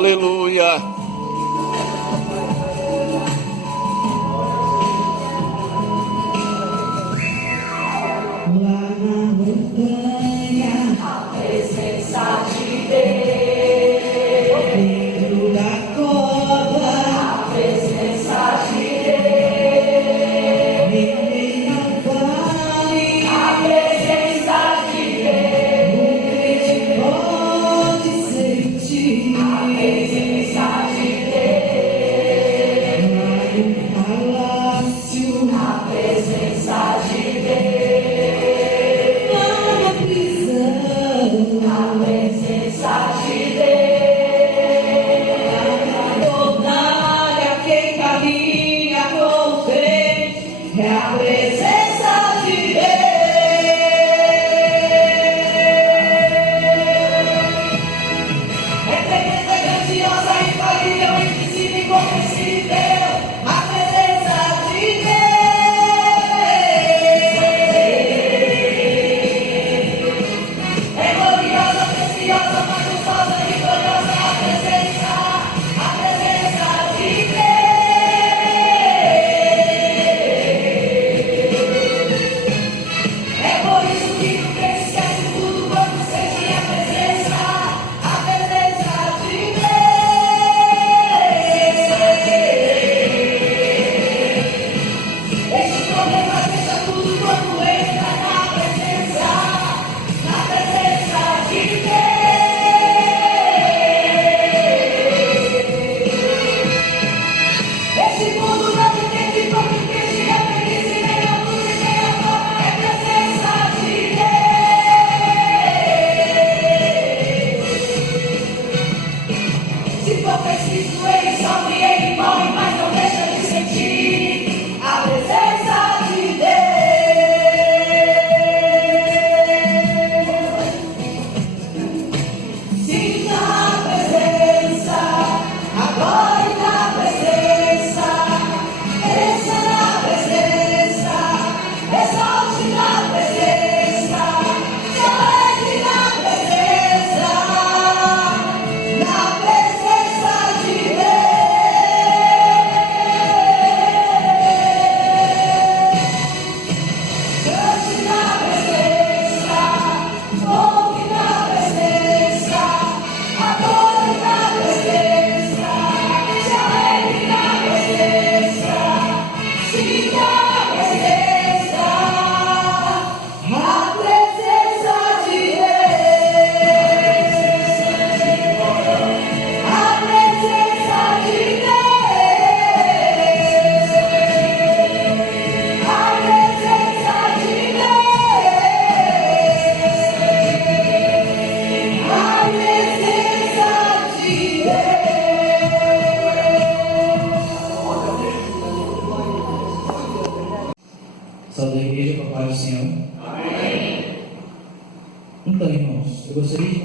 Aleluia. Lá na montanha, a presença de Deus. Dentro da cova, a presença de Deus. Em meio ao vale, a presença de Deus. O crente pode sentir a presença de Deus. Lá no palácio, a presença de Deus. A presença de Deus, a fornalha quem caminha com fé, é a presença de Deus. É tremenda, grandiosa, infalível, invisível e incompreensível, a presença de Deus.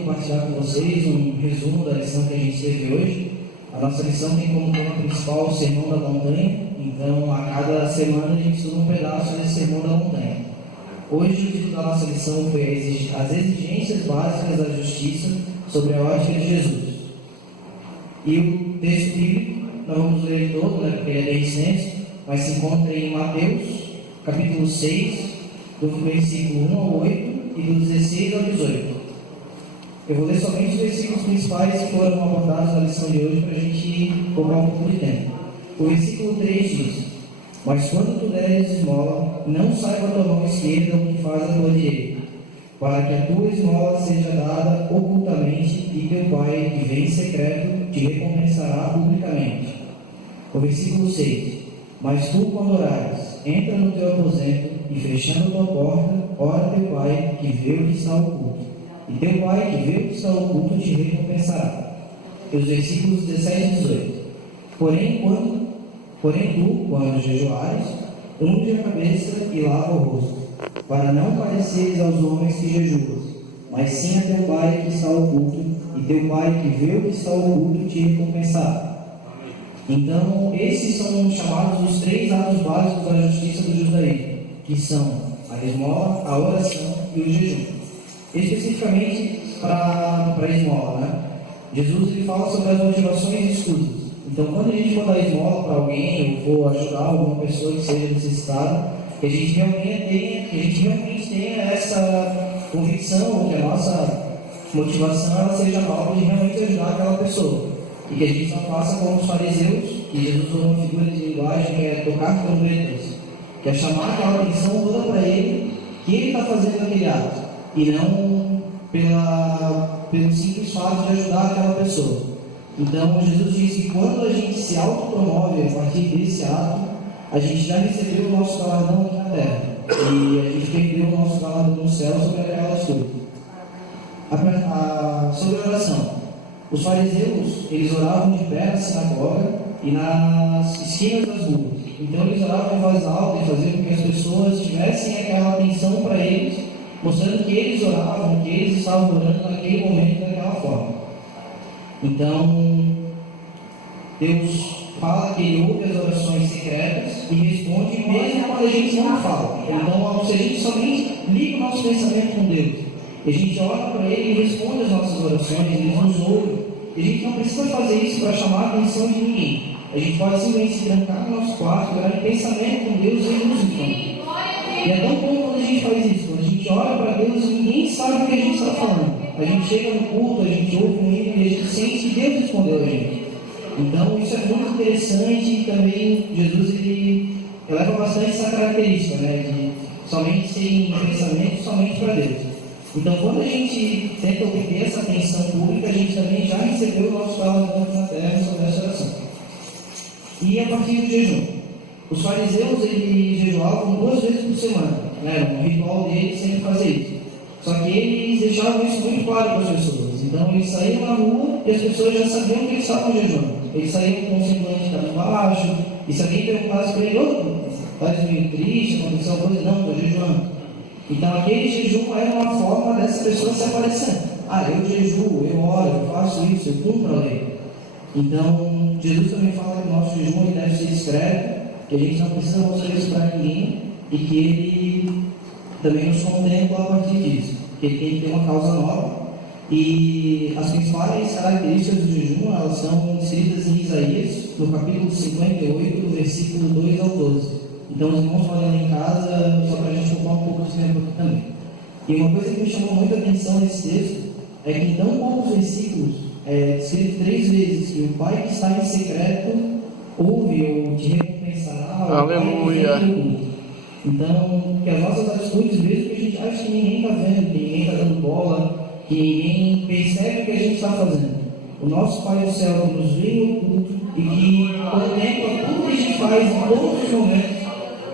compartilhar com vocês um resumo da lição que a gente teve hoje. A nossa lição tem como tema principal o Sermão da Montanha, então a cada semana a gente estuda um pedaço desse Sermão da Montanha. Hoje o título da nossa lição foi As Exigências Básicas da Justiça sobre a ótica de Jesus. E o texto bíblico, não vamos ler ele todo, porque ele é bem extenso, mas se encontra em Mateus, capítulo 6, do versículo 1 ao 8 e do 16 ao 18. Eu vou ler somente os versículos principais que foram abordados na lição de hoje para a gente poupar um pouco de tempo. O versículo 3 diz: Mas quando tu deres esmola, não saiba a tua mão esquerda o que faz a tua direita, para que a tua esmola seja dada ocultamente, e teu Pai, que vem em secreto, te recompensará publicamente. O versículo 6: Mas tu, quando orares, entra no teu aposento, e fechando a tua porta, ora teu Pai, que vê o que está oculto. E teu Pai, que vê o que está oculto, te recompensará. E os versículos 17 e 18. Porém, tu, quando jejuares, unge a cabeça e lava o rosto, para não pareceres aos homens que jejuas, mas sim a teu Pai que está oculto, e teu Pai que vê o que está oculto te recompensará. Então, esses são chamados os 3 atos básicos da justiça do judaísmo, que são a esmola, a oração e o jejum. Especificamente para a esmola, Jesus ele fala sobre as motivações e estudos. Então, quando a gente for dar esmola para alguém, ou for ajudar alguma pessoa que seja necessitada, que a gente realmente tenha essa convicção, ou que a nossa motivação ela seja nova de realmente ajudar aquela pessoa. E que a gente não faça como os fariseus, que Jesus usou uma figura de linguagem que é tocar trombetas, que é chamar aquela atenção toda para ele, que ele está fazendo aquele ato, e não pelo simples fato de ajudar aquela pessoa. Então, Jesus disse que quando a gente se autopromove a partir desse ato, a gente já recebeu o nosso galardão aqui na terra, e a gente perdeu o nosso galardão no céu sobre aquelas coisas. Sobre a oração. Os fariseus, eles oravam de pé na sinagoga e nas esquinas das ruas. Então, eles oravam em voz alta e faziam com que as pessoas tivessem aquela atenção para eles, mostrando que eles oravam, que eles estavam orando naquele momento daquela forma. Então, Deus fala que Ele ouve as orações secretas e responde mesmo quando a gente não fala. Então, se a gente somente liga o nosso pensamento com Deus, a gente ora para Ele e responde as nossas orações, Ele nos ouve. E a gente não precisa fazer isso para chamar a atenção de ninguém. A gente pode simplesmente se trancar no nosso quarto, olhar em pensamento com Deus e Ele nos responde. E é tão bom quando a gente faz isso, quando a gente ora para Deus e ninguém sabe o que a gente está falando. A gente chega no culto, a gente ouve um hino e a gente sente que Deus respondeu a gente. Então isso é muito interessante e também Jesus ele eleva bastante essa característica, de somente ser em pensamento somente para Deus. Então quando a gente tenta obter essa atenção pública, a gente também já recebeu o nosso galardão na terra sobre essa oração. E a partir do jejum. Os fariseus eles jejuavam 2 vezes por semana, era um ritual deles sempre fazer isso. Só que eles deixavam isso muito claro para as pessoas. Então eles saíam na rua e as pessoas já sabiam que eles estavam jejuando. Eles saíam com o semblante cabisbaixo, e se alguém perguntasse para ele, estás meio triste, aconteceu alguma coisa? Não, estou jejuando. Então aquele jejum era uma forma dessa pessoa se aparecendo. Eu jejuo, eu oro, eu faço isso, eu cumpro a lei. Então Jesus também fala que o nosso jejum ele deve ser discreto, que a gente não precisa mostrar isso para ninguém e que Ele também nos contempla a partir disso, que Ele tem que ter uma causa nova. E as principais características do jejum elas são descritas em Isaías, no capítulo 58, do versículo 2 ao 12. Então os irmãos podem ler em casa, só para a gente poupar um pouco de tempo aqui também. E uma coisa que me chamou muita atenção nesse texto é que em tão poucos versículos é escrito 3 vezes que o Pai que está em secreto ouve ou te recompensará. Aleluia! Então, que as nossas atitudes, mesmo que a gente ache que ninguém está vendo, que ninguém está dando bola, que ninguém percebe o que a gente está fazendo, o nosso Pai do céu que nos vê em oculto e que contempla tudo que a gente faz em todos os momentos,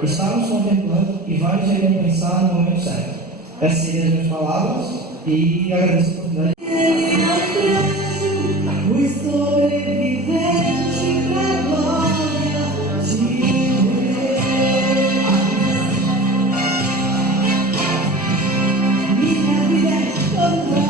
está nos contemplando e vai nos recompensar no momento certo. Essas seriam as minhas palavras e agradeço a oportunidade. Minha vida é toda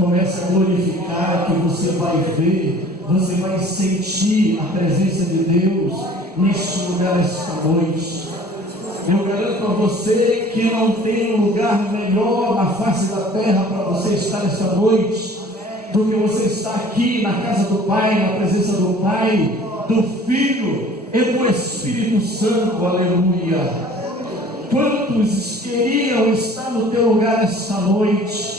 Comece a glorificar, que você vai ver, você vai sentir a presença de Deus neste lugar esta noite. Eu garanto a você que não tem lugar melhor na face da terra para você estar esta noite, do que você estar aqui na casa do Pai, na presença do Pai, do Filho e do Espírito Santo. Aleluia! Quantos queriam estar no teu lugar esta noite,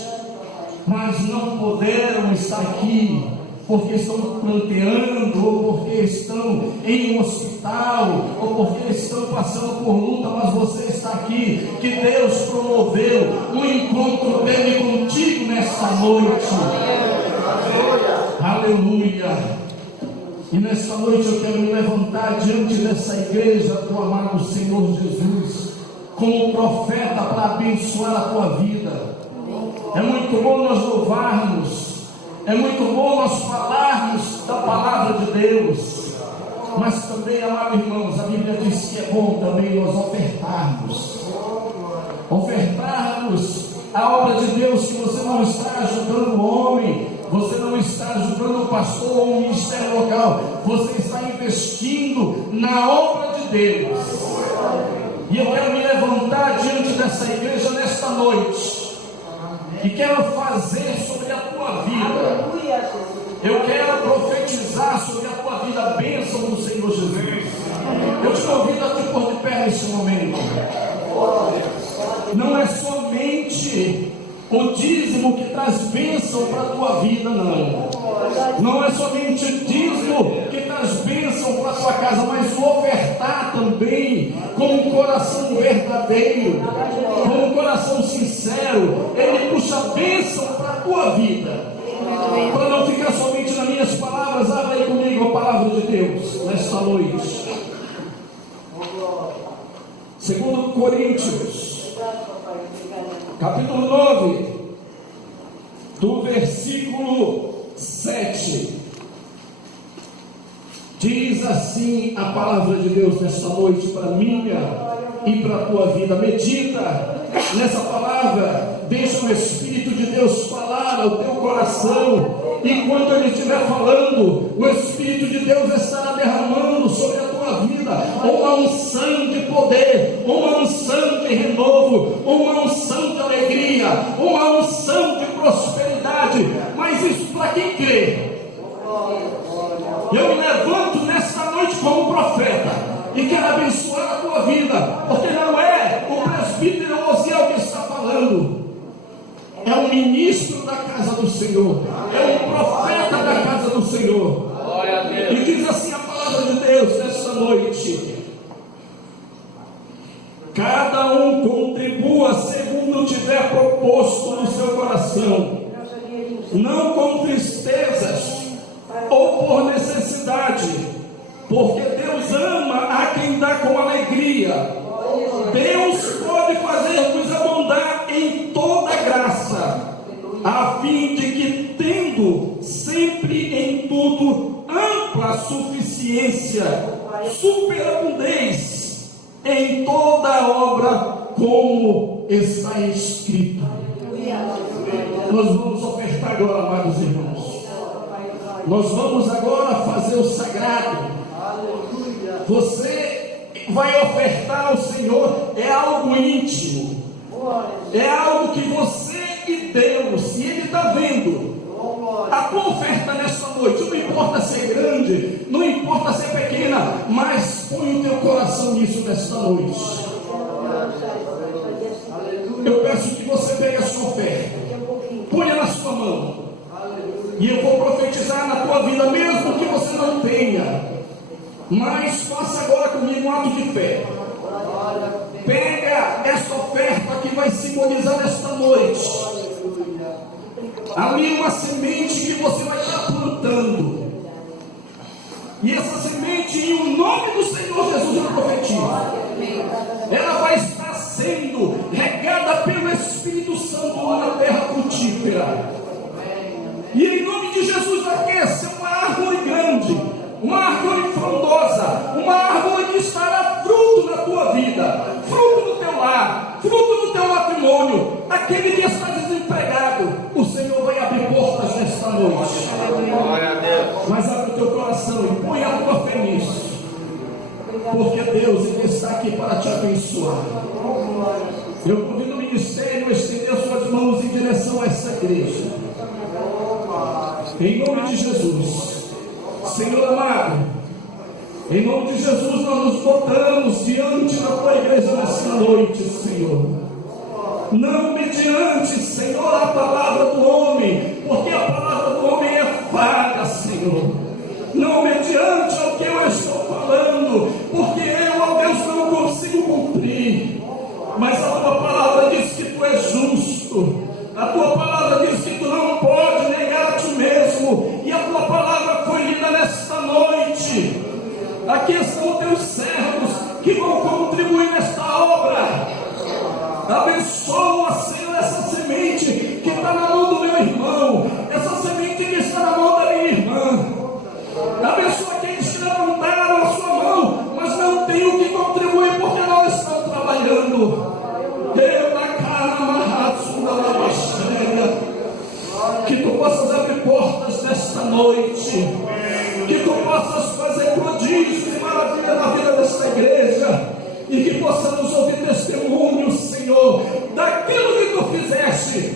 mas não puderam estar aqui, porque estão planteando, ou porque estão em um hospital, ou porque estão passando por luta, mas você está aqui, que Deus promoveu um encontro dele contigo nesta noite. Aleluia! E nesta noite eu quero me levantar diante dessa igreja do amado Senhor Jesus, como profeta, para abençoar a tua vida. É muito bom nós louvarmos, é muito bom nós falarmos da palavra de Deus, mas também, amados irmãos, a Bíblia diz que é bom também nós ofertarmos a obra de Deus, que você não está ajudando o homem, você não está ajudando o pastor ou o ministério local, você está investindo na obra de Deus. E eu quero me levantar diante dessa igreja nesta noite, e quero fazer sobre a tua vida, eu quero profetizar sobre a tua vida a bênção do Senhor Jesus. Eu te convido a te pôr de pé neste momento. Não é somente o dízimo que traz bênção para a tua vida, não. Não é somente o dízimo que traz bênção bênção para a tua casa, mas o ofertar também com um coração verdadeiro, com um coração sincero, ele puxa bênção para a tua vida. Para não ficar somente nas minhas palavras, abra aí comigo a palavra de Deus nesta noite. 2 Coríntios, capítulo 9, do versículo 7. Diz assim a palavra de Deus nesta noite para minha e para a tua vida. Medita nessa palavra, deixa o Espírito de Deus falar ao teu coração, e quando Ele estiver falando, o Espírito de Deus estará derramando sobre a tua vida uma unção de poder, uma unção de renovo, uma unção de alegria, uma unção de prosperidade. Mas isso para quem crê. Eu me levanto nesta noite como profeta e quero abençoar a tua vida, porque não é o presbítero Osiel que está falando, é um ministro da casa do Senhor, é um profeta da casa do Senhor. E diz assim a palavra de Deus nesta noite: cada um contribua segundo tiver proposto no seu coração, não com tristezas ou por necessidade, porque Deus ama a quem dá com alegria. Deus pode fazer-vos abundar em toda graça, a fim de que, tendo sempre em tudo ampla suficiência, superabundez em toda obra, como está escrito. Nós vamos ofertar agora, amados irmãos. Nós vamos agora fazer o sagrado. Você vai ofertar ao Senhor, é algo íntimo, é algo que você e Deus, e Ele está vendo. A tua oferta nessa noite, não importa ser grande, não importa ser pequena, mas põe o teu coração nisso nesta noite. Eu peço que você pegue a sua oferta, ponha na sua mão, e eu vou profetizar na tua vida, mesmo que você não tenha, mas faça agora comigo um ato de fé. Pega esta oferta que vai simbolizar nesta noite ali uma semente que você vai estar plantando, e essa semente, em o nome do Senhor Jesus, eu profetizo, ela vai estar sendo regada pelo Espírito Santo lá na terra frutífera. E em nome de Jesus vai crescer uma árvore grande, uma árvore frondosa, uma árvore que estará fruto na tua vida, fruto no teu lar, fruto no teu matrimônio. Aquele que está desempregado, o Senhor vai abrir portas nesta noite. Glória a Deus. Mas abre o teu coração e põe a tua fé nisso, porque Deus, Ele está aqui para te abençoar. Eu convido o ministério a estender suas mãos em direção a essa igreja, em nome de Jesus. Senhor amado, em nome de Jesus, nós nos botamos diante da tua igreja nessa noite, Senhor. Não mediante, Senhor, a palavra do homem, porque a palavra do homem é vaga, Senhor. Não mediante o que eu estou falando, porque eu, ó Deus, não consigo cumprir. Mas a tua palavra diz que tu és justo. A tua palavra diz que tu não pode negar a ti mesmo. E a tua palavra foi lida nesta noite. Aqui estão teus servos que vão contribuir nesta obra. Abençoa, Senhor, essa semente que está na mão do meu irmão, essa semente que está na mão da minha irmã. Abençoa aqueles que levantaram a sua mão, mas não tem o que contribuir porque não estão trabalhando. Que tu possas abrir portas nesta noite, que tu possas fazer prodígios e maravilha na vida desta igreja, e que possamos ouvir testemunhos, Senhor, daquilo que tu fizeste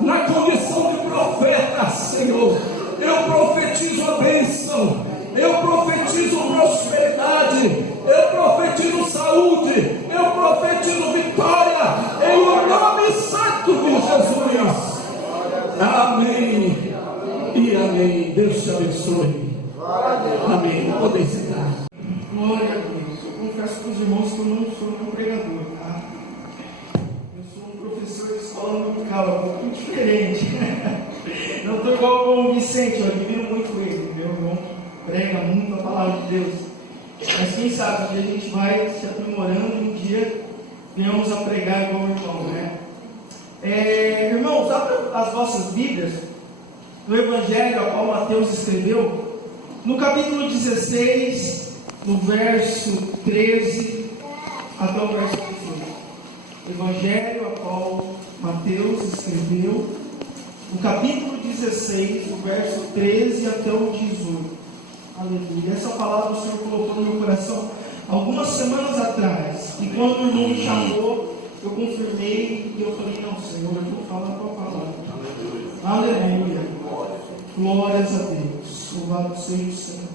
na condição de profeta, Senhor. Eu profetizo a bênção, eu profetizo prosperidade, eu profetizo saúde, eu profetizo vitória, em o nome santo de Jesus. Amém e amém. Deus te abençoe. Amém. Vou poder sentar. Glória a Deus. Eu confesso para os irmãos que eu não sou um pregador, tá? Eu sou um professor de escola musical, é um pouquinho diferente. Não estou igual ao Bom Vicente, eu admiro muito ele, meu irmão prega muito a palavra de Deus. Mas quem sabe, um dia a gente vai se aprimorando e um dia venhamos a pregar igual o irmão, né? Irmãos, abra as vossas Bíblias no Evangelho a qual Mateus escreveu, no capítulo 16, no verso 13 até o verso 18. Evangelho a qual Mateus escreveu, no capítulo 16, do verso 13 até o 18. Aleluia. Essa palavra o Senhor colocou no meu coração algumas semanas atrás. E quando o irmão me chamou, eu confirmei e eu falei, não, Senhor, eu vou falar a tua palavra. Aleluia. Glórias a Deus. Louvado seja o Senhor.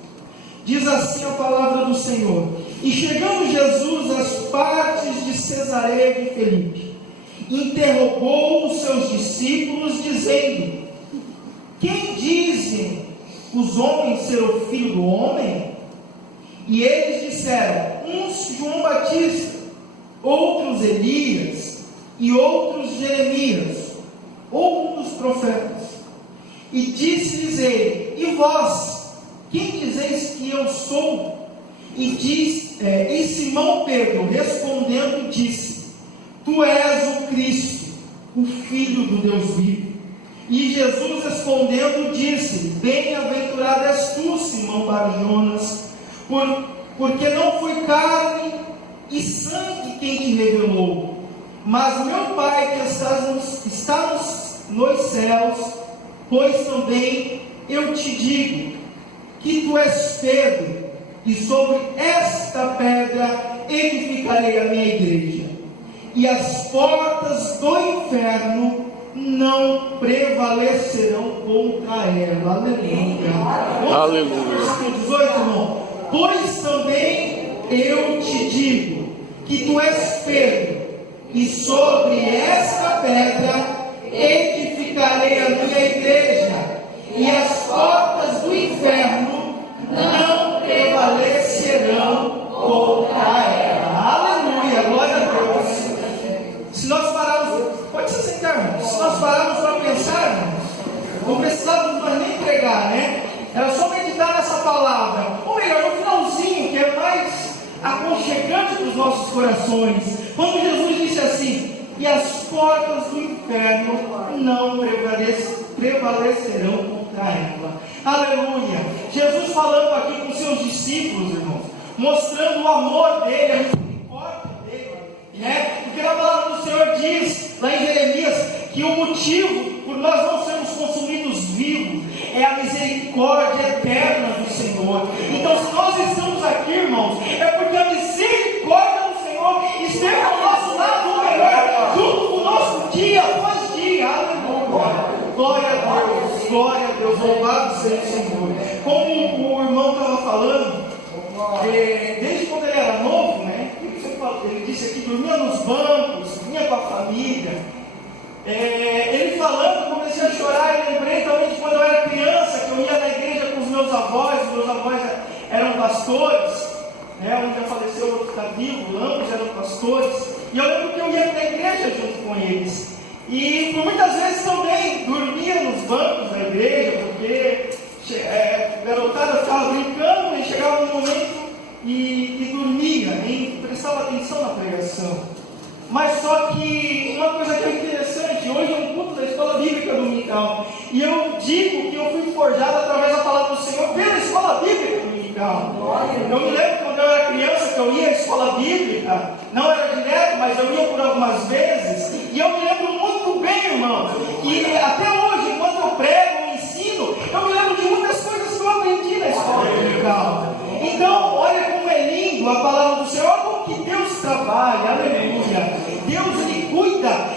Diz assim a palavra do Senhor: E chegando Jesus às partes de Cesareia de Filipe, interrogou os seus discípulos, dizendo: Quem dizem os homens ser o Filho do Homem? E eles disseram: uns João Batista, outros Elias, e outros Jeremias, ou um dos profetas. E disse-lhes ele: E vós, quem dizeis que eu sou? E Simão Pedro, respondendo, disse: Tu és o Cristo, o Filho do Deus vivo. E Jesus respondendo, disse: Bem-aventurado és tu, Simão Bar-Jonas, porque não foi carne e sangue quem te revelou, mas meu Pai que está nos céus. Pois também eu te digo que tu és Pedro, e sobre esta pedra edificarei a minha igreja, e as portas do inferno não prevalecerão contra ela. Aleluia. Aleluia. Versículo 18, irmão. Pois também eu te digo que tu és Pedro, e sobre esta pedra edificarei a minha igreja, e as portas do inferno não prevalecerão contra ela. Aleluia, glória a Deus. Se nós pararmos, pode se sentar, irmãos. Se nós pararmos para pensar, irmãos, não precisávamos mais nem pregar, né? Era só meditar nessa palavra. Ou melhor, no finalzinho, que é mais aconchegante para os nossos corações, quando Jesus disse assim: E as portas do inferno não prevalecerão contra ela. Aleluia. Jesus falando aqui com seus discípulos, irmãos, mostrando o amor dele, a misericórdia dele, né? Porque na palavra do Senhor diz, lá em Jeremias, que o motivo por nós não sermos consumidos vivos é a misericórdia eterna do Senhor. Então, se nós estamos aqui, irmãos, é porque a misericórdia do Senhor esteve ao nosso lado, ou melhor, junto com o nosso dia após dia. Aleluia. Glória a Deus, glória a Deus, louvado seja o Senhor. Como o irmão estava falando, desde quando ele era novo, né? Ele disse aqui, dormia nos bancos, vinha com a família. Ele falando, comecei a chorar e lembrei também de quando eu era criança, que eu ia na igreja com os meus avós eram pastores, né? Um já faleceu, o outro está vivo, ambos eram pastores, e eu lembro que eu ia na igreja junto com eles, e por muitas vezes também dormia nos bancos da igreja, porque garotada ficava brincando e chegava um momento e dormia, nem prestava atenção na pregação. Mas só que uma coisa que é interessante, hoje é um culto da escola bíblica dominical, e eu digo que eu fui forjado através da palavra do Senhor pela escola bíblica dominical. Eu me lembro quando eu era criança que eu ia à escola bíblica, não era direto, mas eu ia por algumas vezes, e eu me lembro muito bem, irmãos, e até hoje, enquanto eu prego, eu ensino, eu me lembro de muitas coisas que eu aprendi na escola dominical. Então, olha como é lindo a palavra do Senhor, olha como que Deus trabalha, aleluia. Deus,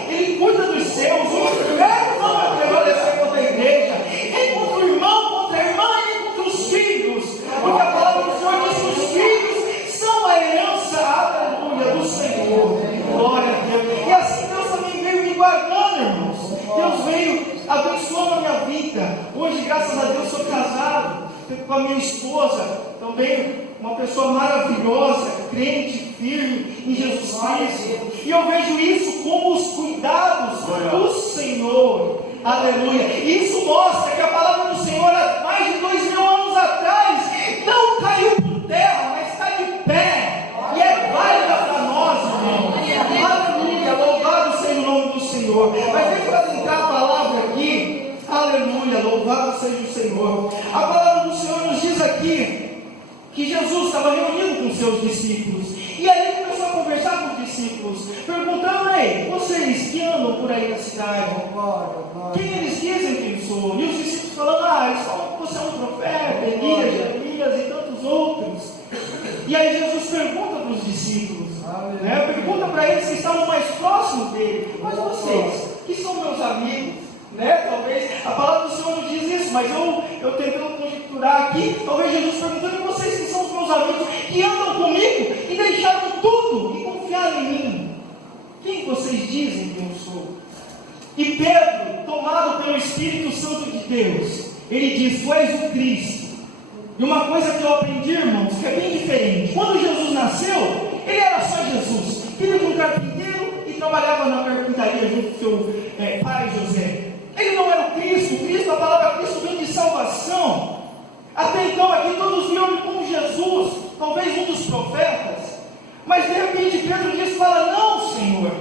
Ele cuida dos seus. O inferno não vai prevalecer contra a igreja, nem contra o irmão, contra a irmã, nem contra os filhos, porque a palavra do Senhor diz que os filhos são a herança, aleluia, do Senhor. Glória a Deus. E assim Deus também veio me guardando, irmãos. Deus veio abençoando a minha vida. Hoje, graças a Deus, sou casado. com a minha esposa, também uma pessoa maravilhosa, crente, firme em Jesus Cristo. E eu vejo isso como os cuidados do Senhor. Aleluia. Isso mostra que a palavra do Senhor há mais de 2000 anos atrás não caiu por terra, mas está de pé. E é válida para nós, irmão. Aleluia. Louvado seja o nome do Senhor. Mas deixa eu adentrar a palavra aqui. Aleluia. Louvado seja o Senhor. A palavra do Senhor nos diz aqui que Jesus estava reunido com seus discípulos. E aí ele começou a conversar com os discípulos, perguntando: ei, vocês que andam por aí na cidade, quem eles dizem que eu sou? E os discípulos falando: eles falam que você é um profeta, Elias e tantos outros. E aí Jesus pergunta para os discípulos, pergunta para eles que estavam mais próximos dele: mas vocês, que são meus amigos, talvez a palavra do Senhor não diz isso, mas eu tentando conjecturar aqui, talvez Jesus perguntando: e vocês que são os meus amigos, que andam comigo e deixaram tudo e confiaram em mim, quem vocês dizem que eu sou? E Pedro, tomado pelo Espírito Santo de Deus, ele diz: tu és o Cristo. E uma coisa que eu aprendi, irmãos, que é bem diferente: quando Jesus nasceu, ele era só Jesus, filho de um carpinteiro, e trabalhava na carpintaria junto com seu pai José. Ele não era o Cristo. A palavra Cristo vem de salvação. Até então aqui todos viam ele como Jesus, talvez um dos profetas. Mas de repente Pedro diz, fala: não, Senhor,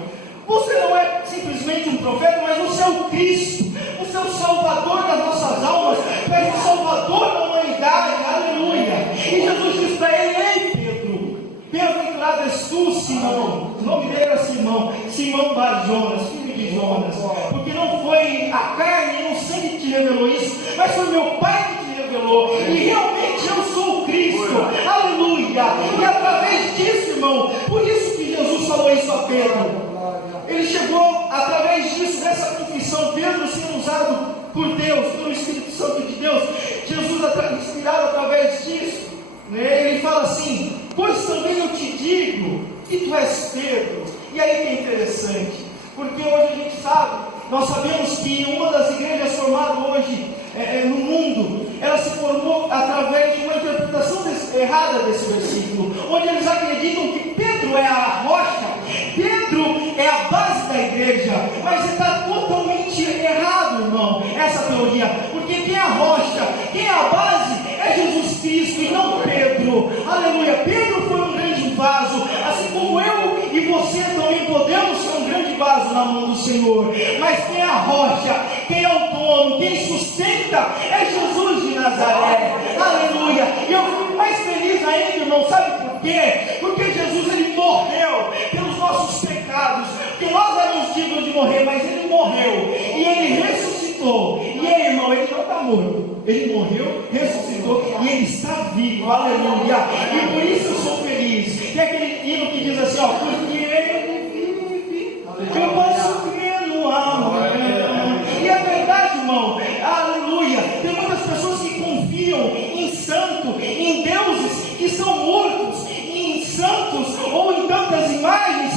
você não é simplesmente um profeta, mas você é o Cristo, você é o Salvador das nossas almas, tu és o Salvador da humanidade. Aleluia. E Jesus diz para ele: ei, Pedro, bem-aventurado és tu, Simão. O nome dele era Simão Bar-Jonas, filho de Jonas, porque não foi a carne e o sangue que te revelou isso, mas foi meu Pai que te revelou. E realmente eu sou o Cristo. Aleluia. E através disso, irmão, por isso que Jesus falou isso a Pedro. Ele chegou, através disso, dessa confissão, Pedro sendo usado por Deus, pelo Espírito Santo de Deus, Jesus inspirado através disso, ele fala assim: pois também eu te digo que tu és Pedro. E aí que é interessante, porque hoje a gente sabe, nós sabemos que uma das igrejas formadas hoje no mundo, ela se formou através de uma interpretação errada desse versículo, onde eles acreditam que Pedro é a rocha, Pedro é a base da igreja, mas está totalmente errado, irmão, essa teoria, porque quem é a rocha, quem é a base é Jesus Cristo e não Pedro. Aleluia. Pedro foi um grande vaso, assim como eu e você também podemos ser um grande vaso na mão do Senhor, mas quem é a rocha, quem é o dono, quem sustenta é Jesus de Nazaré. Aleluia. E eu fico mais feliz ainda, irmão, sabe por quê? Porque Jesus, ele morreu pelos nossos pecados, porque nós éramos dignos de morrer, mas ele morreu e ele ressuscitou. E ele, irmão, ele não está morto, ele morreu, ressuscitou e ele está vivo. Aleluia. E por isso eu sou feliz. Tem aquele hino que diz assim, porque ele vive, eu posso crer no amanhã. E é verdade, irmão. Aleluia. Tem muitas pessoas que confiam em santo, em deuses que são mortos, em santos ou em tantas imagens,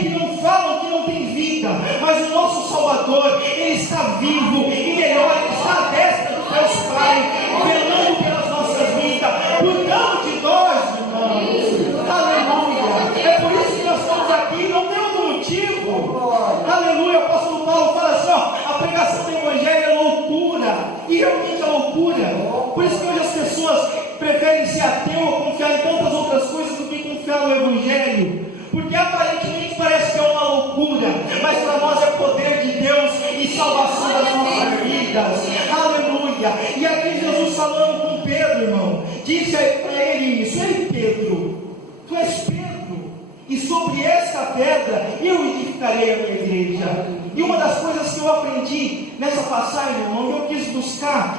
que não falam, que não tem vida. Mas o nosso Salvador, ele está vivo e melhor, ele está à destra do Deus Pai, velando pelas nossas vidas, cuidando de nós, irmãos. Aleluia. É por isso que nós estamos aqui, não tem outro motivo. Aleluia. O apóstolo Paulo fala assim, a pregação do Evangelho é loucura, e realmente é loucura. Por isso que hoje as pessoas preferem ser ateu ou confiar em tantas outras coisas do que confiar no Evangelho, porque aparentemente parece que é uma loucura, mas para nós é poder de Deus e salvação das nossas vidas. Aleluia. E aqui Jesus falando com Pedro, irmão, disse para ele isso: ei, Pedro, tu és Pedro, e sobre esta pedra eu edificarei a minha igreja. E uma das coisas que eu aprendi nessa passagem, irmão, que eu quis buscar,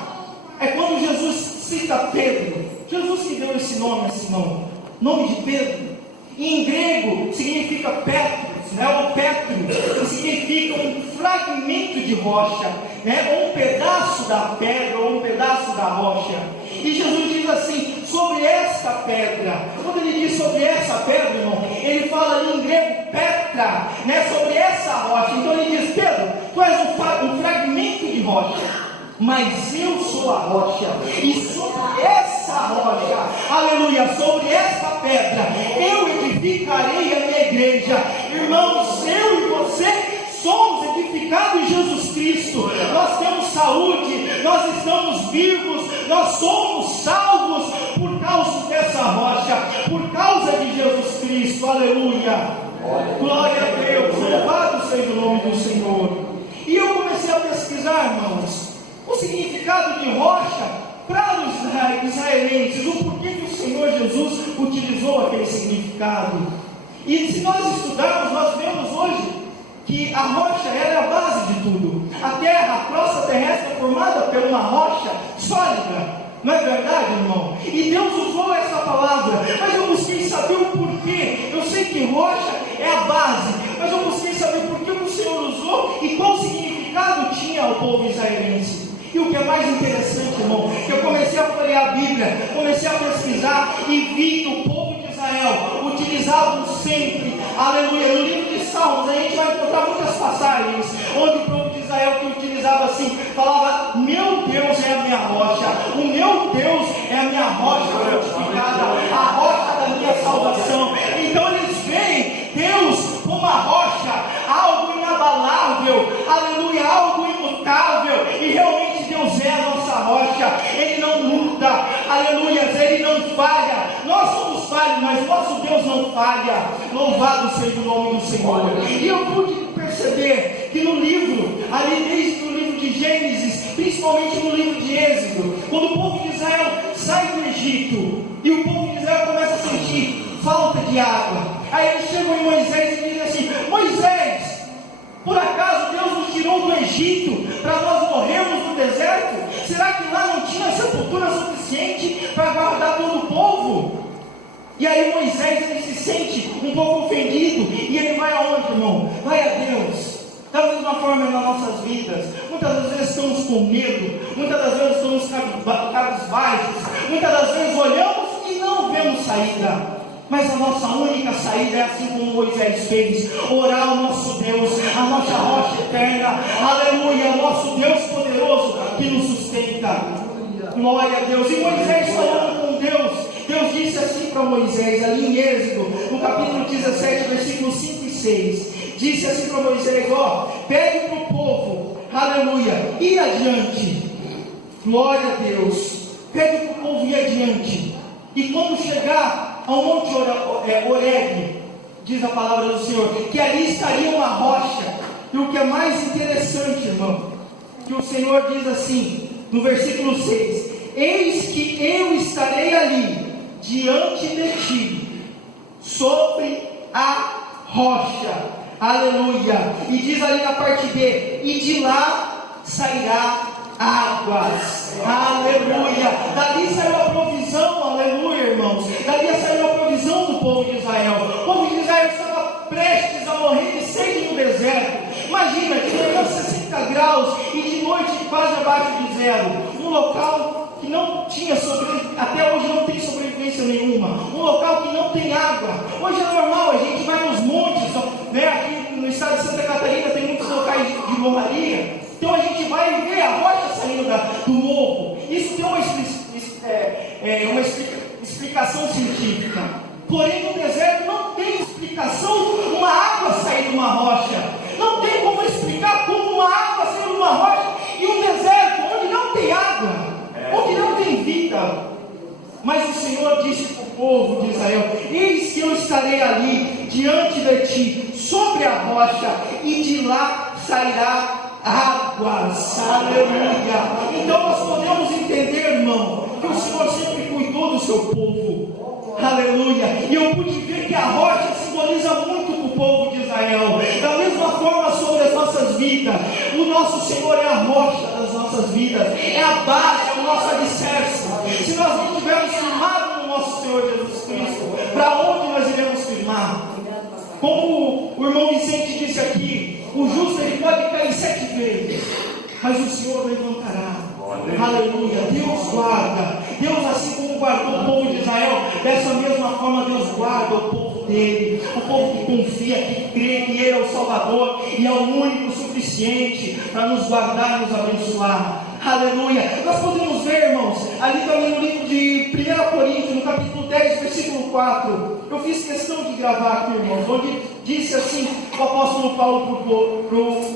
é quando Jesus cita Pedro. Jesus que deu esse nome a Simão, nome de Pedro, e em grego significa Petros, ou Petro, que significa um fragmento de rocha, ou um pedaço da pedra, ou um pedaço da rocha. E Jesus diz assim, sobre esta pedra. Quando ele diz sobre essa pedra, irmão, ele fala ali em grego Petra, sobre essa rocha. Então ele diz, Pedro, tu és um fragmento de rocha. mas eu sou a rocha, e sobre essa rocha, aleluia, sobre essa pedra, eu edificarei a minha igreja. Irmãos, eu e você somos edificados em Jesus Cristo. Nós temos saúde, nós estamos vivos, nós somos salvos por causa dessa rocha, por causa de Jesus Cristo, aleluia. Glória a Deus, louvado seja o nome do Senhor. E eu comecei a pesquisar, irmãos, o significado de rocha para os israelenses, o porquê que o Senhor Jesus utilizou aquele significado. E se nós estudarmos, nós vemos hoje que a rocha é a base de tudo. A terra, a crosta terrestre é formada por uma rocha sólida. Não é verdade, irmão? E Deus usou essa palavra, mas eu busquei saber o porquê. Eu sei que rocha é a base, mas eu busquei saber por que o Senhor usou e qual significado tinha ao povo israelense. E o que é mais interessante, irmão, que eu comecei a folhear a Bíblia, comecei a pesquisar e vi que o povo de Israel utilizava sempre, aleluia, no livro de Salmos, a gente vai encontrar muitas passagens, onde o povo de Israel que utilizava assim, falava, meu Deus é a minha rocha, o meu Deus é a minha rocha fortificada, a rocha da minha salvação. Então eles veem Deus como a rocha, algo inabalável, aleluia, algo imutável, e realmente Deus é a nossa rocha, Ele não muda, aleluia, Ele não falha. Nós somos falhos, mas nosso Deus não falha. Louvado seja o nome do Senhor. E eu pude perceber que no livro, ali desde o livro de Gênesis, principalmente no livro de Êxodo, quando o povo de Israel sai do Egito, e o povo de Israel começa a sentir falta de água, aí eles chegam em Moisés e dizem assim, Moisés, por acaso Deus nos tirou do Egito para nós morrermos no deserto? Será que lá não tinha sepultura suficiente para guardar todo o povo? E aí Moisés ele se sente um pouco ofendido e ele vai aonde, irmão? Vai a Deus. Da mesma forma nas nossas vidas, muitas das vezes estamos com medo, muitas das vezes estamos cabisbaixos, muitas das vezes olhamos e não vemos saída. Mas a nossa única saída é assim como Moisés fez, orar ao nosso Deus, a nossa rocha eterna, aleluia, o nosso Deus poderoso que nos sustenta. Glória a Deus. E Moisés falando com Deus, Deus disse assim para Moisés, ali em Êxodo, no capítulo 17, versículos 5 e 6, disse assim para Moisés, pede para o povo, aleluia, ir adiante. Glória a Deus. Pede para o povo ir adiante. E quando chegar ao monte Horebe, diz a palavra do Senhor, que ali estaria uma rocha. E o que é mais interessante, irmão, que o Senhor diz assim, no versículo 6, eis que eu estarei ali, diante de ti, sobre a rocha, aleluia, e diz ali na parte B, e de lá sairá águas, aleluia, dali saiu a provisão, aleluia, irmãos, dali saiu a provisão do povo de Israel. O povo de Israel estava prestes a morrer de sede no deserto. Imagina, de manhã 60 graus e de noite quase abaixo de zero, um local que não tinha até hoje não tem sobrevivência nenhuma, um local que não tem água. Hoje é normal, a gente vai nos montes, né? Aqui no estado de Santa Catarina tem muitos locais de morraria, então a gente vai ver a rocha saindo do morro. Isso tem uma explicação científica, porém no deserto não tem explicação uma água sair de uma rocha, não tem como explicar como uma água sair de uma rocha em um deserto onde não tem água, onde não tem vida. Mas o Senhor disse para o povo de Israel, eis que eu estarei ali diante de ti, sobre a rocha, e de lá sairá águas, aleluia. Então nós podemos entender, irmão, que o Senhor sempre cuidou do seu povo, aleluia. E eu pude ver que a rocha simboliza muito para o povo de Israel. Da mesma forma sobre as nossas vidas, o nosso Senhor é a rocha das nossas vidas, é a base, é o nosso alicerce. Se nós não tivermos firmado no nosso Senhor Jesus Cristo, para onde nós iremos firmar? Como o irmão Vicente disse aqui, o justo ele pode cair 7 vezes, mas o Senhor levantará. Aleluia. Deus guarda. Deus, assim como guardou o povo de Israel, dessa mesma forma Deus guarda o povo dele, o povo que confia, que crê que Ele é o Salvador e é o único suficiente para nos guardar e nos abençoar. Aleluia. Nós podemos ver, irmãos, ali também no livro de 1 Coríntios, no capítulo 10, versículo 4. Eu fiz questão de gravar aqui, irmãos, onde disse assim o apóstolo Paulo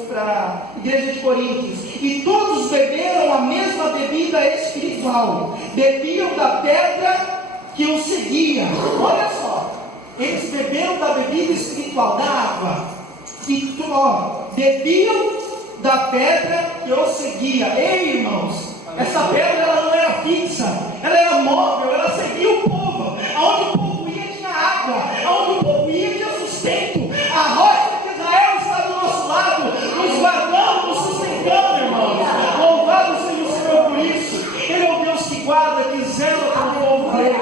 para a igreja de Coríntios: e todos beberam a mesma bebida espiritual, bebiam da pedra que os seguia. Olha só, eles beberam da bebida espiritual, da água, e bebiam da pedra que os seguia. Ei, irmãos, essa pedra ela não era fixa, ela era móvel, ela seguia o povo. Aonde o povo ia tinha água, aonde o povo ia tinha sustento. A rocha de Israel está do nosso lado, nos guardando, nos sustentando, irmãos. Louvado seja o Senhor por isso. Ele é o Deus que guarda, que zela pelo povo dele.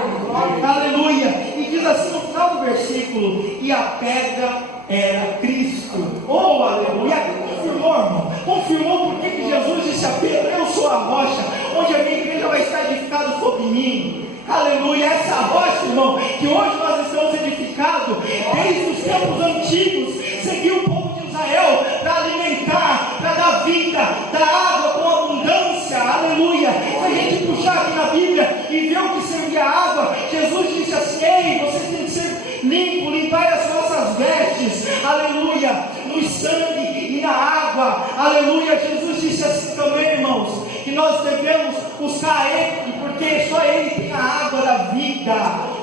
Aleluia. E diz assim no final do versículo: e a pedra era Cristo. Oh, aleluia. Confirmou, irmão. Confirmou porque que Jesus disse a Pedro: eu sou a rocha, onde a minha igreja vai estar edificada sobre mim. Aleluia. Essa rocha, irmão, que hoje nós estamos edificados, desde os tempos antigos, seguiu o povo de Israel para alimentar, para dar vida, dar água com abundância. Aleluia. Se a gente puxar aqui na Bíblia e ver o que servia a água, Jesus disse assim: ei, vocês têm que ser limpo, limpar as vossas vestes, aleluia, no sangue e na água, aleluia. Jesus disse assim também, irmãos, que nós devemos buscar Ele, porque só Ele tem a água da vida.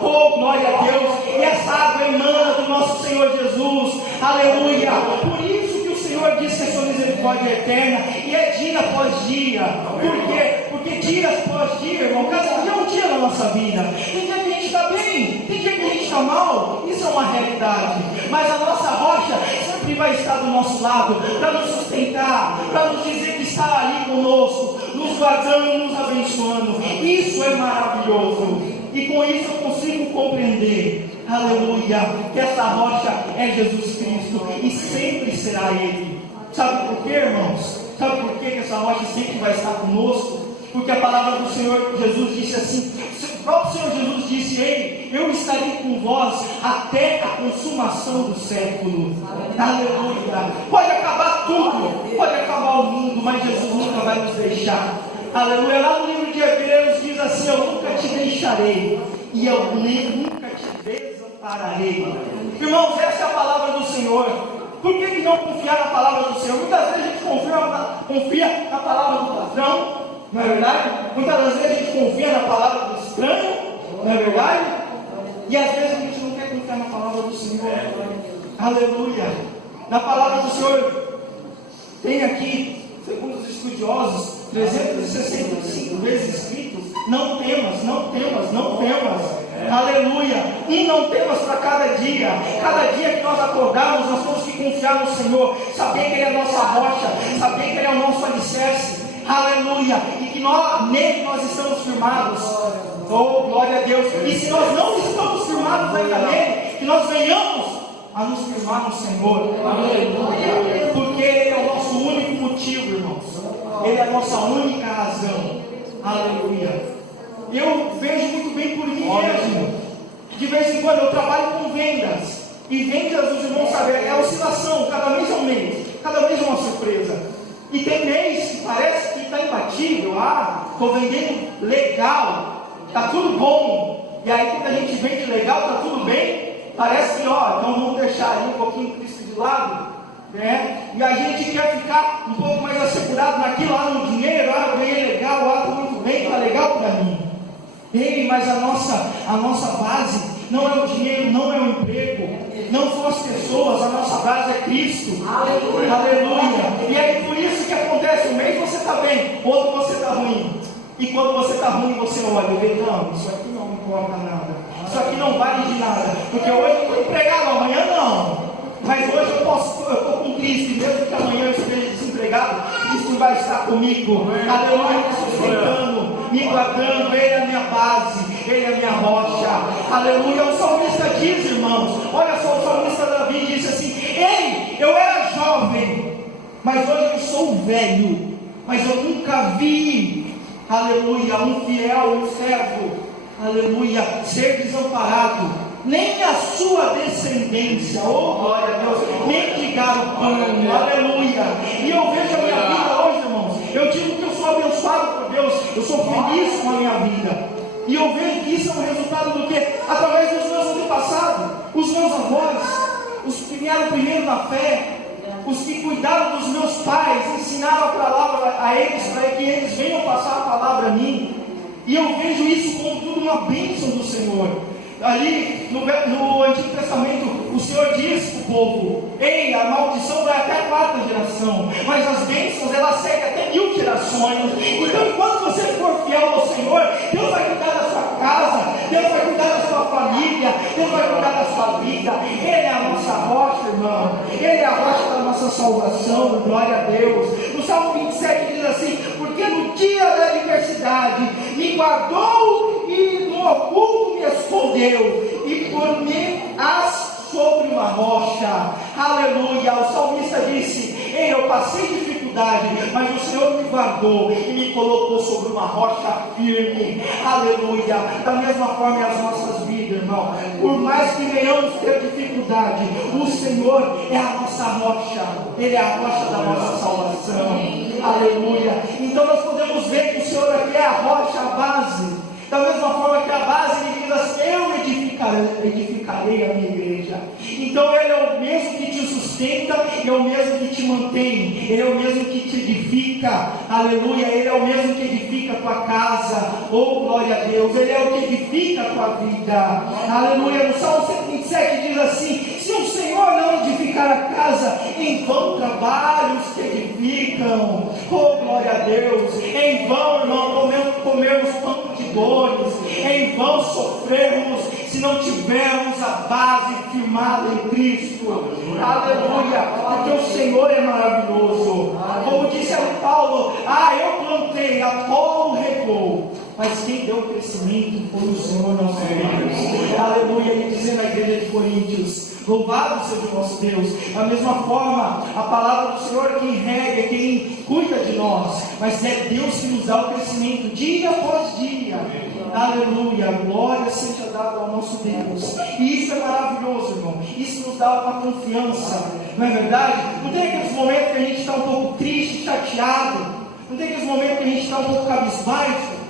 Oh, glória a Deus. E essa água emana do nosso Senhor Jesus, aleluia. Por isso que o Senhor diz que a sua misericórdia é eterna, e é dia após dia. Por quê? Porque dia após dia, irmão, cada dia é um dia na nossa vida. Tem dia que a gente está bem, tem dia que a gente está mal, isso é uma realidade. Mas a nossa rocha sempre vai estar do nosso lado, para nos sustentar, para nos dizer que está ali conosco, nos guardando, nos abençoando. Isso é maravilhoso. E com isso eu consigo compreender, aleluia, que essa rocha é Jesus Cristo e sempre será Ele. Sabe por quê, irmãos? Sabe por quê que essa rocha sempre vai estar conosco? Porque a palavra do Senhor Jesus disse assim, o próprio Senhor Jesus disse: ei, eu estarei com vós até a consumação do século. Aleluia. Pode acabar tudo, pode acabar o mundo, mas Jesus nunca vai nos deixar. Aleluia. Lá no livro de Hebreus diz assim: eu nunca te deixarei e eu nem nunca te desampararei. Irmãos, essa é a palavra do Senhor. Por que não confiar na palavra do Senhor? Muitas vezes a gente confia na palavra do patrão, não é verdade? Muitas vezes a gente confia na palavra do estranho, não é verdade? E às vezes a gente não quer confiar na palavra do Senhor. Aleluia. Na palavra do Senhor tem aqui, segundo os estudiosos, 365 vezes escritos: não temas, não temas, não temas. Aleluia. E não temas para cada dia. Cada dia que nós acordarmos, nós temos que confiar no Senhor, saber que Ele é a nossa rocha, saber que Ele é o nosso alicerce. Aleluia. E que nele nós estamos firmados. Oh, glória a Deus. E se nós não estamos firmados ainda nele, que nós venhamos a nos firmar no Senhor. Aleluia. Porque Ele é o nosso único motivo, irmãos. Ele é a nossa única razão. Aleluia. Eu vejo muito bem por mim mesmo. De vez em quando eu trabalho com vendas. E vendas, os irmãos sabem, é oscilação. Cada mês é um mês. Cada mês é uma surpresa. E tem mês que parece que está imbatível. Estou vendendo legal. Está tudo bom. E aí quando a gente vende legal, está tudo bem. Parece que, então vamos deixar aí um pouquinho Cristo de lado, né? E a gente quer ficar um pouco mais assegurado naquilo, no dinheiro, eu ganhei legal, estou muito bem, está legal para mim. Ei, mas a nossa base não é o dinheiro, não é o emprego, não são as pessoas, a nossa base é Cristo. Aleluia. Aleluia. E é por isso que acontece, um mês você está bem, outro você está ruim. E quando você está ruim, você olha e vê: não, isso aqui não importa nada, isso aqui não vale de nada, porque hoje eu estou empregado, amanhã não. Mas hoje eu estou com Cristo, e mesmo que amanhã eu esteja desempregado, Cristo vai estar comigo. Aleluia, me sustentando, me guardando. Ele é a minha base, Ele é a minha rocha. Aleluia. O salmista diz, irmãos, olha só, o salmista Davi disse assim: ei, eu era jovem, mas hoje eu sou velho, mas eu nunca vi, aleluia, um fiel, um servo, aleluia, ser desamparado, nem a sua descendência, oh glória a Deus, mendigar o pão, aleluia. E eu vejo a minha vida hoje, irmãos, eu digo que eu sou abençoado eu sou feliz com a minha vida. E eu vejo que isso é um resultado do quê? Através dos meus antepassados, os meus avós, os que vieram primeiro na fé, os que cuidaram dos meus pais, ensinaram a palavra a eles, para que eles venham passar a palavra a mim. E eu vejo isso como tudo uma bênção do Senhor. Ali no Antigo Testamento, o Senhor diz para o povo: ei, a maldição vai até a 4ª geração, mas as bênçãos elas seguem até 1000 gerações. Então, enquanto você for fiel ao Senhor, Deus vai cuidar da sua casa, Deus vai cuidar da sua família, Deus vai cuidar da sua vida. Ele é a nossa rocha, irmão. Ele é a rocha da nossa salvação. Glória a Deus. No Salmo 27 diz assim: porque no dia da adversidade me guardou e no oculto me escondeu, e por mim sobre uma rocha. Aleluia. O salmista disse: ei, eu passei dificuldade, mas o Senhor me guardou e me colocou sobre uma rocha firme. Aleluia. Da mesma forma é as nossas vidas, irmão. Por mais que venhamos ter dificuldade, o Senhor é a nossa rocha. Ele é a rocha da nossa salvação. Aleluia. Então nós podemos ver que o Senhor aqui é a rocha, a base. Da mesma forma que a base, ele diz assim: eu edificarei a minha igreja. Então ele é o mesmo que te sustenta, e é o mesmo que te mantém, ele é o mesmo que te edifica. Aleluia. Ele é o mesmo que edifica a tua casa. Oh, glória a Deus. Ele é o que edifica a tua vida. Aleluia. No Salmo 127 diz assim: se o Senhor não edificar a casa, em vão trabalham os que edificam. Oh, glória a Deus. Em vão, irmão, comermos pão de dores, em vão sofrermos se não tivermos a base firmada em Cristo. Aleluia. Porque o Senhor é maravilhoso. Como disse Paulo: eu plantei, Apolo regou, mas quem deu o crescimento foi o Senhor nosso Deus. Aleluia. Ele dizendo na igreja de Coríntios: louvado seja o nosso Deus. Da mesma forma, a palavra do Senhor é quem rega, é quem cuida de nós, mas é Deus que nos dá o crescimento dia após dia. Aleluia. Glória seja dada ao nosso Deus. E isso é maravilhoso, irmão. Isso nos dá uma confiança, não é verdade? Não tem aqueles momentos que a gente está um pouco triste, chateado, não tem aqueles momentos que a gente está um pouco cabisbaixo,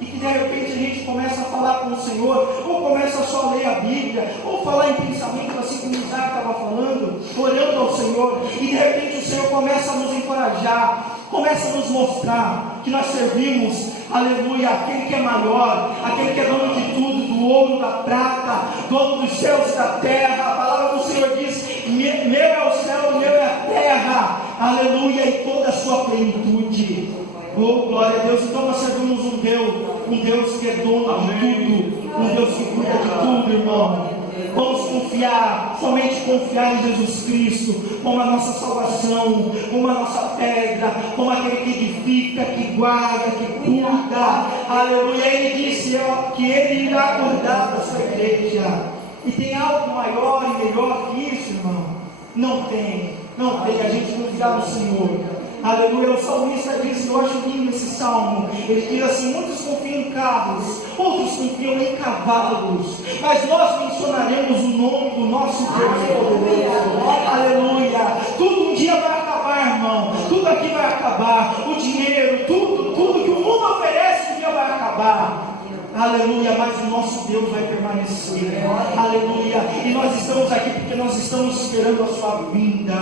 e que de repente a gente começa a falar com o Senhor, ou começa só a ler a Bíblia, ou falar em pensamento, assim como o Isaac estava falando, orando ao Senhor, e de repente o Senhor começa a nos encorajar, começa a nos mostrar que nós servimos, aleluia, aquele que é maior, aquele que é dono de tudo, do ouro, da prata, dono dos céus e da terra. A palavra do Senhor diz: meu é o céu, meu é a terra, aleluia, e toda a sua plenitude. Oh, glória a Deus. Então nós servimos um Deus que é dono de tudo, um Deus que cuida de tudo, irmão. Vamos confiar, somente confiar em Jesus Cristo, como a nossa salvação, como a nossa pedra, como aquele que edifica, que guarda, que cuida. Aleluia. Ele disse que Ele irá cuidar da sua igreja. E tem algo maior e melhor que isso, irmão? Não tem. A gente confiar no Senhor. Aleluia. O salmista diz, eu acho lindo esse salmo, ele diz assim: muitos confiam em carros, outros confiam em cavalos, mas nós mencionaremos o nome do nosso Deus poderoso. Aleluia. Tudo um dia vai acabar, irmão, tudo aqui vai acabar, o dinheiro, tudo que o mundo oferece um dia vai acabar. Aleluia, mas o nosso Deus vai permanecer. Aleluia. E nós estamos aqui porque nós estamos esperando a sua vinda.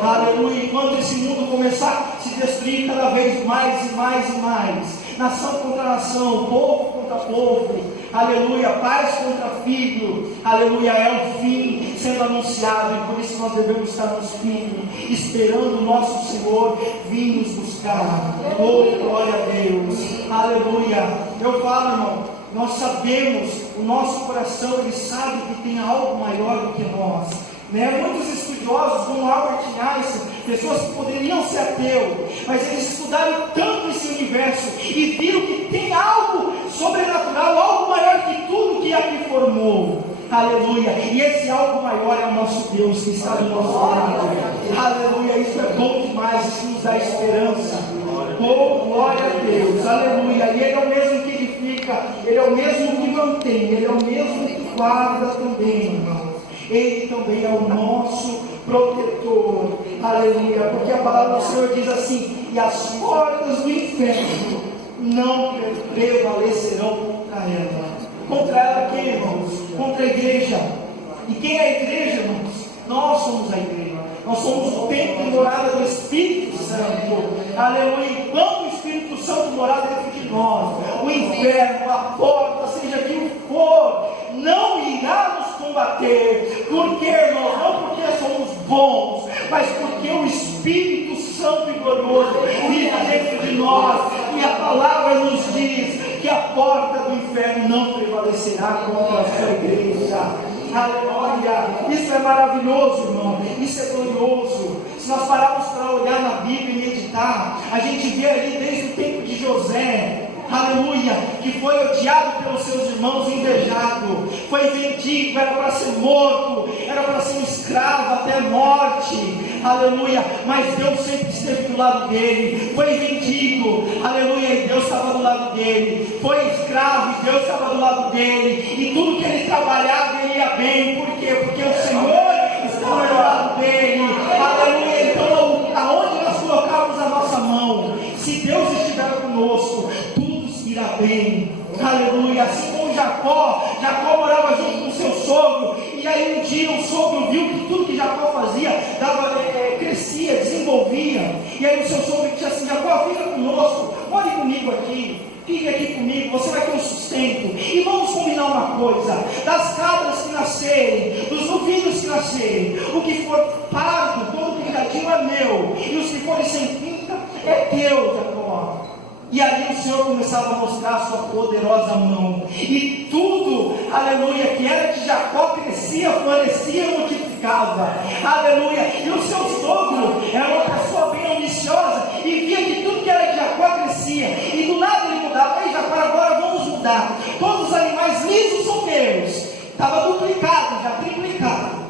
Aleluia. Enquanto esse mundo começar a se destruir cada vez mais e mais e mais, nação contra nação, povo contra povo, aleluia, pais contra filho, aleluia, é o fim sendo anunciado, e por isso nós devemos estar nos firmes, esperando o nosso Senhor vir nos buscar. Oh, glória a Deus. Aleluia. Eu falo, irmão, nós sabemos, o nosso coração, ele sabe que tem algo maior do que nós. Muitos estudiosos, como Albert Einstein, pessoas que poderiam ser ateus, mas eles estudaram tanto esse universo e viram que tem algo sobrenatural, algo maior que tudo que aqui formou. Aleluia. E esse algo maior é o nosso Deus que está no nosso lado. Aleluia. Isso é bom demais, isso nos dá esperança. Oh, glória a Deus. Aleluia. E Ele é o mesmo que edifica, Ele é o mesmo que mantém, Ele é o mesmo que guarda também, irmão. Ele também é o nosso protetor. Aleluia. Porque a palavra do Senhor diz assim: e as portas do inferno não prevalecerão contra ela. Contra ela quem, irmãos? Contra a igreja. E quem é a igreja, irmãos? Nós somos a igreja. Nós somos o templo e morada do Espírito Santo. Aleluia. Enquanto o Espírito Santo morar dentro de nós, o inferno, a porta, seja quem for, não irá nos combater. Por quê, irmão? Não porque somos bons, mas porque o Espírito Santo e glorioso vive dentro de nós. E a palavra nos diz que a porta do inferno não prevalecerá contra a sua igreja. Aleluia, isso é maravilhoso, irmão, isso é glorioso. Se nós pararmos para olhar na Bíblia e meditar, a gente vê ali desde o tempo de José, aleluia, que foi odiado pelos seus irmãos, invejado, foi vendido, era para ser morto, era para ser um escravo até a morte, aleluia, mas Deus sempre esteve do lado dele. Foi vendido, aleluia, e Deus estava do lado dele. Foi escravo e Deus estava do lado dele, e tudo que ele trabalhava ele ia bem. Por quê? Porque o Senhor estava do lado dele, aleluia. Então aonde nós colocamos a nossa mão, se Deus estiver conosco, tudo irá bem, aleluia. Assim como Jacó morava junto com seu sogro, e aí um dia o sogro viu que tudo que Jacó fazia crescia, desenvolvia, e aí o seu sogro disse assim: Jacó, fica conosco, more comigo aqui, fique aqui comigo, você vai ter um sustento, e vamos combinar uma coisa: das cabras que nascerem, dos novilhos que nascerem, o que for pardo, todo pintadinho é meu, e os que forem sem pinta é teu, Jacó. E ali o Senhor começava a mostrar a sua poderosa mão, e tudo, aleluia, que era de Jacó crescia, florescia e multiplicava, aleluia. E o seu sogro era uma pessoa bem ambiciosa, e via que tudo que era de Jacó crescia, e do nada ele mudava: ei Jacó, agora vamos mudar, todos os animais lisos são meus. Estava duplicado, já triplicado.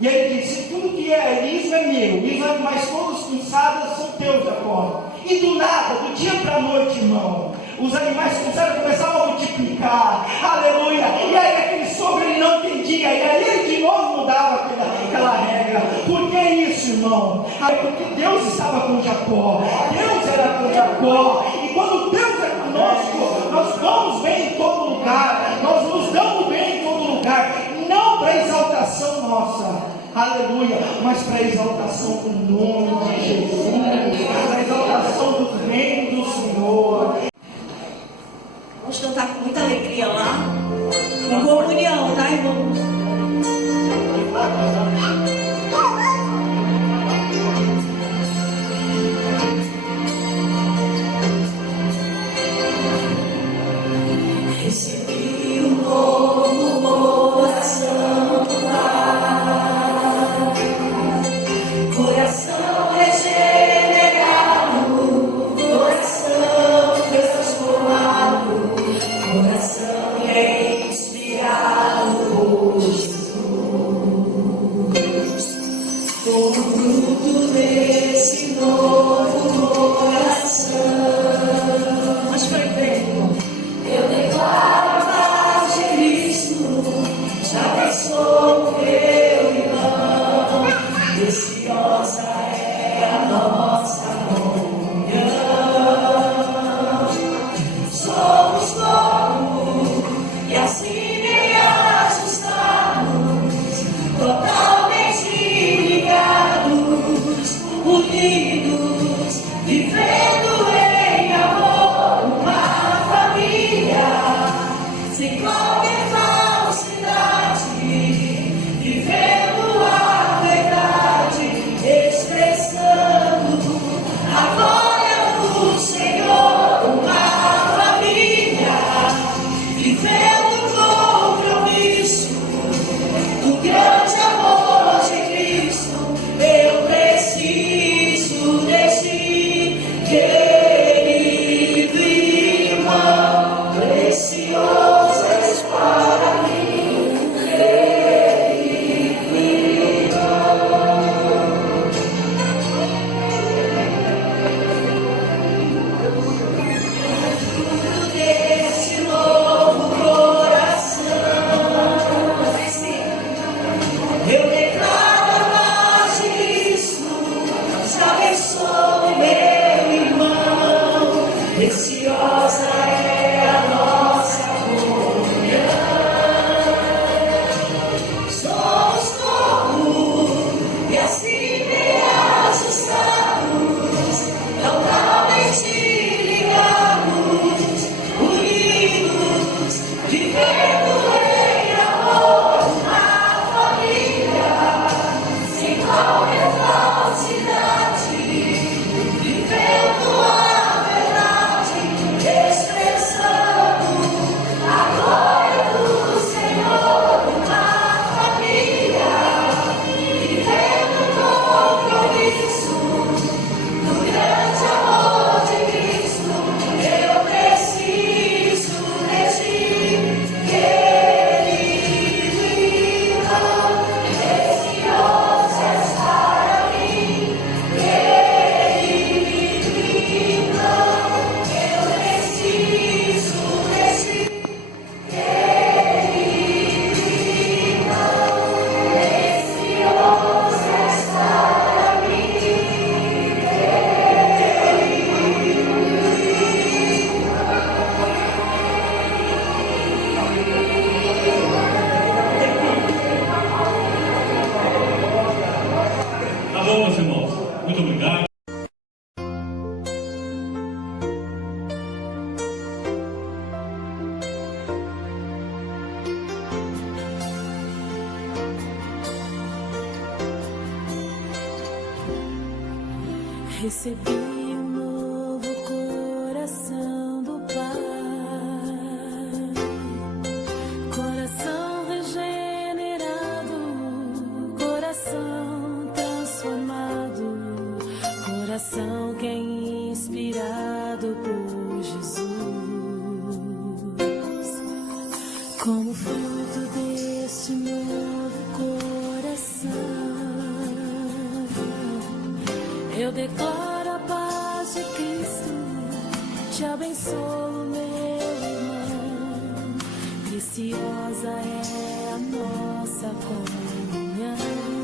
E ele disse: tudo que é liso é meu, e os animais todos com sadas são teus, Jacó. E do nada, do dia para a noite, irmão, os animais começavam a multiplicar, aleluia. E aí aquele sogro ele não entendia, e aí ele de novo mudava aquela regra. Por que isso, irmão? Porque Deus estava com Jacó, Deus era com Jacó, e quando Deus é conosco, nós vamos bem em todo lugar, nós nos damos bem em todo lugar, não para exaltação nossa, aleluia, mas para exaltação do nome de Jesus, para exaltação do reino do Senhor. Vamos cantar com muita alegria lá, em comunhão, tá, irmãos? Recebi um novo coração, coração regenerado, coração transformado, coração inspirado por Jesus. Recebi um novo coração do Pai, coração regenerado, coração transformado, coração que é inspirado por Jesus. Como fruto deste novo coração, eu declaro a paz de Cristo, te abençoo, meu irmão. Preciosa é a nossa comunhão.